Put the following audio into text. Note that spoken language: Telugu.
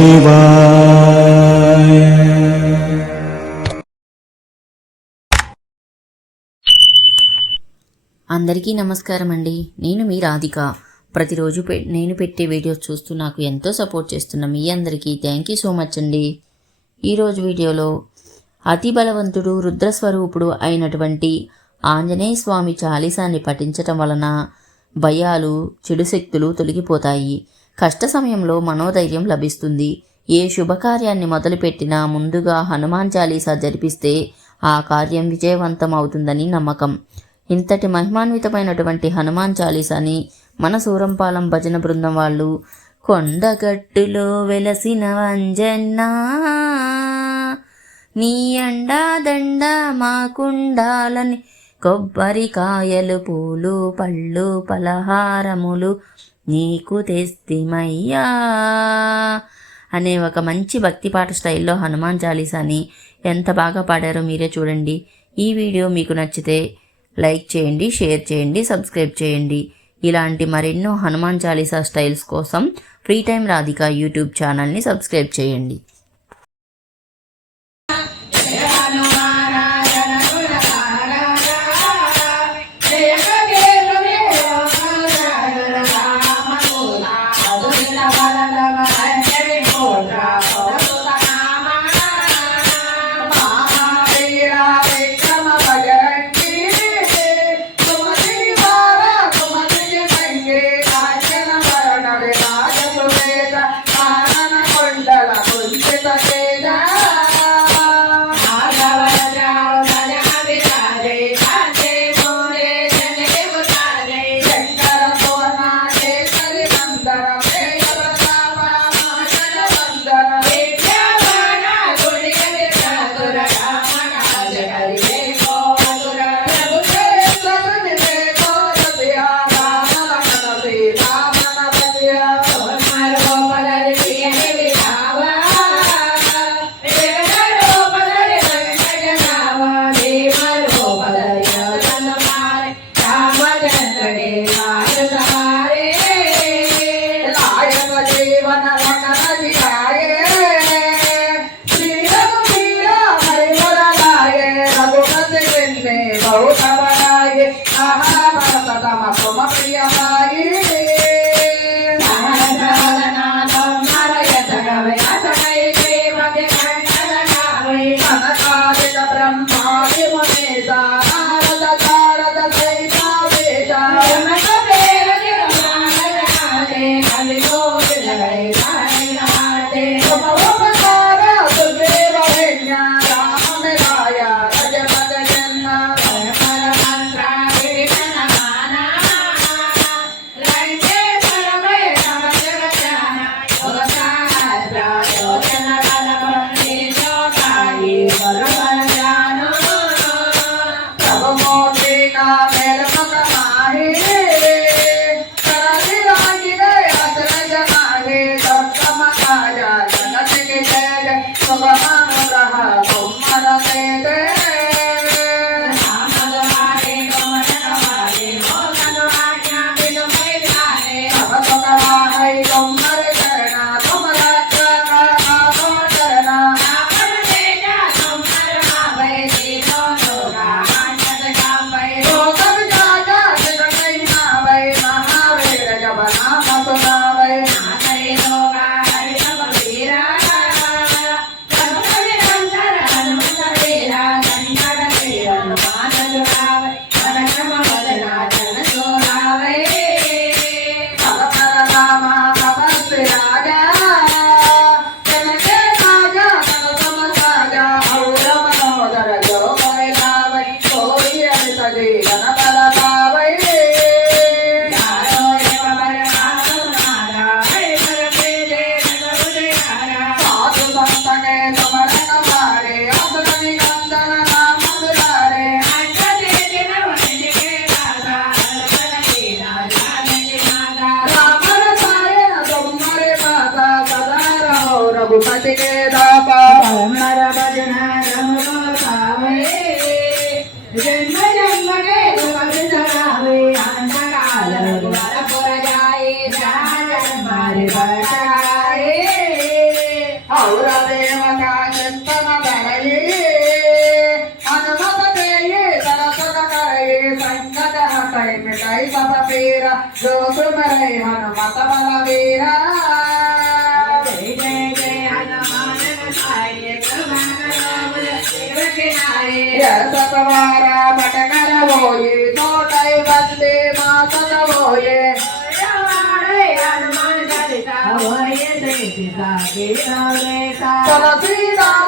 శివాయ. అందరికీ నమస్కారం అండి. నేను మీ రాధిక. ప్రతిరోజు నేను పెట్టే వీడియోస్ చూస్తూ నాకు ఎంతో సపోర్ట్ చేస్తున్న మీ అందరికీ థ్యాంక్ యూ సో మచ్ అండి. ఈరోజు వీడియోలో అతి బలవంతుడు రుద్రస్వరూపుడు అయినటువంటి ఆంజనేయ స్వామి చాలీసాన్ని పఠించటం వలన భయాలు, చెడు శక్తులు తొలగిపోతాయి. కష్ట సమయంలో మనోధైర్యం లభిస్తుంది. ఏ శుభకార్యాన్ని మొదలుపెట్టినా ముందుగా హనుమాన్ చాలీసా జరిపిస్తే ఆ కార్యం విజయవంతం అవుతుందని నమ్మకం. ఇంతటి మహిమాన్వితమైనటువంటి హనుమాన్ చాలీసాని మన సూరంపాలెం భజన బృందం వాళ్ళు కొండగట్టులో వెలసిన అంజన్నా నీ అండా దండ మాకుండాలని కొబ్బరికాయలు, పూలు, పళ్ళు, పలహారములు నీకు తెస్తిమయ్యా అనే ఒక మంచి భక్తిపాట స్టైల్లో హనుమాన్ చాలీసాని ఎంత బాగా పాడారో మీరే చూడండి. ఈ వీడియో మీకు నచ్చితే లైక్ చేయండి, షేర్ చేయండి, సబ్స్క్రైబ్ చేయండి. ఇలాంటి మరెన్నో హనుమాన్ చాలీసా స్టైల్స్ కోసం ఫ్రీ టైం రాధిక యూట్యూబ్ ఛానల్ని సబ్స్క్రైబ్ చేయండి. रघुपति के दापा हमारा भजन रमो पावे जन्म जन्म के दुख सरावे अंत काल रघुवर पुर जाए जहाँ जन मारे बचाए संकट हटाई मिटाई सब पीरा जो सुमरे हनुमत बलवीरा जय जय जय हनुमान गोसाई कृपा करो मुझ शिव खिलाए सतवारा भटकर होए सोटई बंदे मातन होए हनुमान चलिता होए तुलसीदास